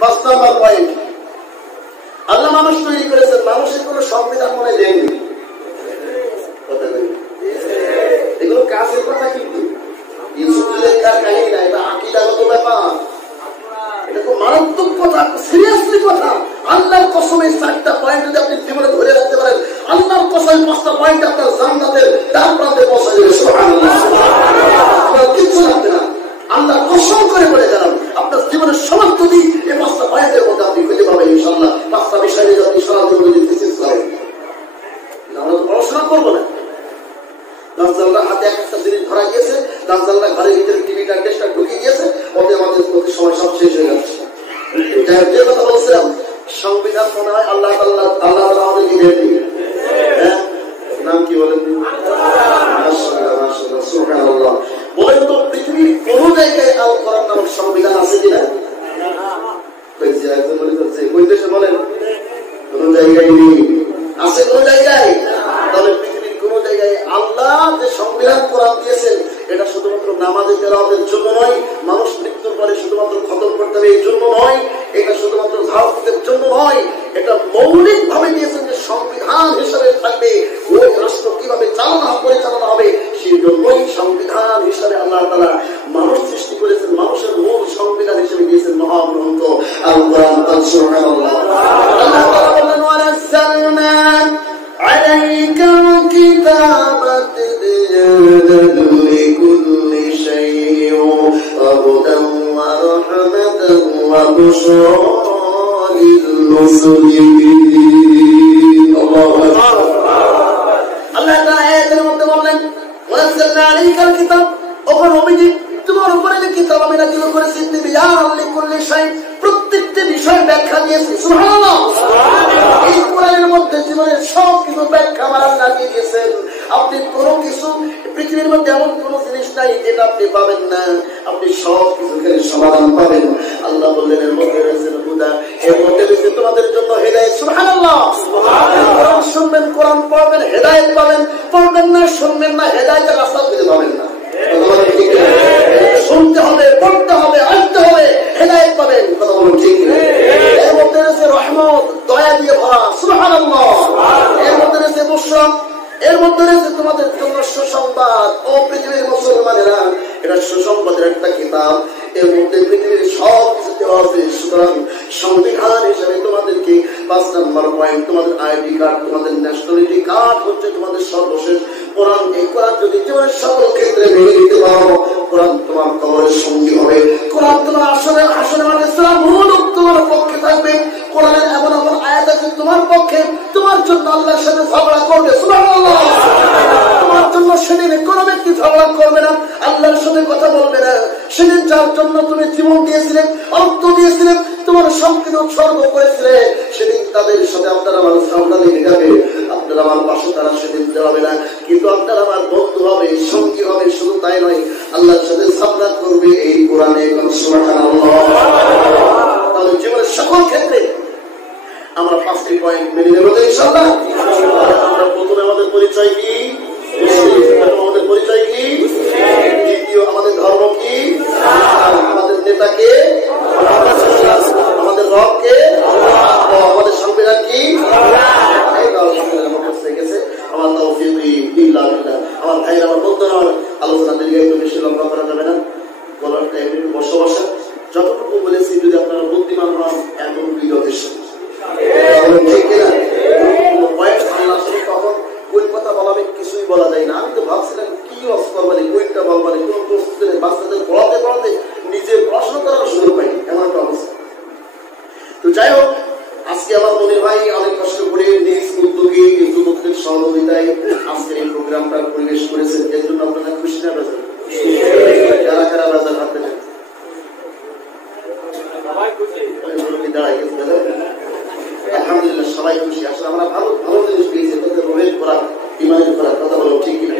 5 number point, আল্লাহ মানুষ তৈরি করেছেন, মানুষের কোন সংবিধান মনে দেননি। এগুলো কাজের কথা, কিন্তু কাহিনী না, এটা আকীদাগত ব্যাপার, এটা খুব মারাত্মক কথা, সিরিয়াসলি কথা। আল্লাহর কসম এই 4টা পয়েন্ট যদি আপনি জীবনে ধরে রাখতে পারেন, আল্লাহর কসম 5টা পয়েন্ট আপনার জান্নাতের দ্বার প্রান্তে পৌঁছে দেবে। সুবহানাল্লাহ, আপনার কিচ্ছু লাগবে না। আল্লাহ কসম করে বলে জানান, আপনার জীবনের সমস্ত দিক এই 5টা পয়েন্টের মধ্যে আপনি খুঁজে পাবেন ইনশাআল্লাহ। 5টা বিষয় নিয়ে আপনি সারা জীবন যদি থিসিস করেন, আমরা তো পড়াশোনা করবো না। দাজ্জালরা হাতে একটা জিনিস ধরা গিয়েছে, দাজ্জালরা ঘরের ভিতরে টিভিটা টেস্টটা ঢুকে গিয়েছে, ওতে আমাদের প্রতি সময় সব শেষ হয়ে যাচ্ছে। যে কথা বলছিলাম, সংবিধান মনে হয় আল্লাহ আমাদেরকে দিয়ে দিবে। হ্যাঁ, নাম কি বলেন? সুবহানাল্লাহ। বলেন তো পৃথিবীর কোন জায়গায় আল কোরআন নামক সংবিধান আছে কিনা? ওই দেশে বলেন কোন জায়গায় নেই। আছে কোন জায়গায়? তাহলে পৃথিবীর কোন জায়গায় আল্লাহ যে সংবিধান কোরআন দিয়েছেন, এটা শুধুমাত্র নামাজে তেলাওয়াতের জন্য নয়, মানুষ মৃত্যুর পরে শুধুমাত্র খতম করতে হবে এই জন্য নয়, এটা শুধুমাত্র ঝাড়ফুঁকের জন্য নয়, এটা মৌলিক ভাবে দিয়েছেন যে সংবিধান হিসাবে থাকবে, ওই রাষ্ট্র কিভাবে পরিচালনা হবে সেই জন্যই সংবিধান হিসাবে আল্লাহ তাআলা মানুষ সৃষ্টি করেছেন। মানুষের মূল সংবিধান হিসেবে দিয়েছেন মহাগ্রন্থ আল কোরআন। সুবহানাল্লাহ। আল্লাহ তাআলা বললেন, ওয়ানাজ্জালনা আলাইকাল কিতাবা তিবয়ানান লিকুল্লি শাইইন ওয়া হুদান ওয়া রাহমাতান ওয়া বুশরা লিল মুসলিমিন। আল্লাহু আকবার। আল্লাহ তাআলা আয়াতের মধ্যে বললেন, ওয়ানাজ্জালনা আলাইকাল কিতাব, ওখানে নবীজি তোমার উপরে যে কিতাব আমি নাযিল করেছি, তিবয়ানান লিকুল্লি শাইইন, প্রত্যেকটি বিষয় ব্যাখ্যা দিয়েছি। সুবহানাল্লাহ। এই কোরআনের মধ্যে জীবনের সব কিছু ব্যাখ্যা আমার আল্লাহ দিয়ে দিয়েছেন। আপনি কোনো কিছু পৃথিবীর মধ্যে এমন কোন জিনিস নাই যেটা আপনি পাবেন না, আপনি সব কিছু সমাধান পাবেন। আল্লাহ বললেন, এর মধ্যে রয়েছে হুদা, এর মধ্যে রয়েছে তোমাদের জন্য হেদায়েত। সুবহানাল্লাহ। কোরআন শুনবেন, কোরআন পড়বেন, হেদায়েত পাবেন। পড়বেন না, শুনবেন না, হেদায়েতের রাস্তা খুঁজে পাবেন না। শুনতে হবে, পড়তে হবে, আসতে হবে, হেদায়েত পাবেন। কথা বলুন ঠিক না? এর মধ্যে রয়েছে রহমত, দয়া দিয়ে ভরা। সুবহানাল্লাহ। এর মধ্যে রয়েছে বুশরা, এর মধ্যে রয়েছে তোমাদের জন্য সুসংবাদ। ও পৃথিবীর মুসলমানেরা, এটা সুসংবাদের একটা কিতাব, এর মধ্যে পৃথিবীর সব কিছু দেওয়া আছে। সুতরাং সংবিধান হিসেবে তোমাদেরকে 5 নাম্বার পয়েন্ট, তোমাদের আইডি কার্ড, তোমাদের ন্যাশনালিটি কার্ড হচ্ছে তোমাদের সর্বশেষ কোরআন। এই কোরআন যদি জীবনের সকল ক্ষেত্রে মেনে নিতে পারো, কোরআন তোমার কবরের সঙ্গী হবে, কোরআন তোমার আসলে মানে মুলুক তোমার পক্ষে থাকবে। কোরআনের এমন এমন আয়াত আছে তোমার পক্ষে, তোমার জন্য আল্লাহর সাথে ঝগড়া করবে। সুবহানাল্লাহ। তোমার জন্য সেদিন কোনো ব্যক্তি ঝগড়া করবে না, আল্লাহর সাথে কথা বলবে না। সেদিন যার জন্য তুমি জীবন দিয়েছিলে, অর্থ দিয়েছিলে, তোমার সবকিছু উৎসর্গ করেছিলে, সেদিন তাদের সাথে আপনারা আমার সামনে লেগে যাবে, আপনারা আমার পাশে তারা সেদিন হবে না, কিন্তু আপনারা আমার বন্ধু হবে, সঙ্গী হবে। শুধু তাই নয়, আল্লাহর সাথে সাবধান করবে এই কোরআনে। সুবহানাল্লাহ। তাহলে জীবনের সকল ক্ষেত্রে আমরা 5টি পয়েন্ট মেনে নেব ইনশাআল্লাহ। আমরা প্রথমে আমাদের পরিচয় কি? আমাদের পরিচয় কি? দ্বিতীয়, আমাদের ধর্ম কি? আমাদের নেতাকে, আমাদের রবকে, আমাদের সংবিধান কি? আমার তৌফিক বিল্লাহ। আমার ভাই, আমার বন্ধুরা, আলোচনা দীর্ঘায়িত বেশি লম্বা করা যাবে না, বলার টাইম একটু বসবাসা। যতটুকু বলেছি যদি আপনারা বুদ্ধিমান হন, এতটুকুই যথেষ্ট। তখন কোন কথা বলাবে কিছুই বলা যায় না। আমি তো ভাবছিলাম কি অফ করবানি, কোনটা বলবানি, কোন প্রস্তুতি নেই। বাচ্চাদের পড়াতে পড়াতে নিজের পড়াশোনা করার সুযোগ পাইনি, এমন একটা অবস্থা। তো যাই হোক, আজকে আমার মনির ভাই অনেক কষ্ট করে নিজ উদ্যোগে যুবকদের সহযোগিতায় আজকে এই প্রোগ্রামটার পরিবেশ করেছেন। এর জন্য আপনারা খুশি না বেজার? কারা কারা বেজার হাত পেলেন? আলহামদুলিল্লাহ, সবাই খুশি। আসলে আমরা ভালো ভালো জিনিস পেয়েছি, রোহের করা, ইমানের করার কথা বলো ঠিক কিনা?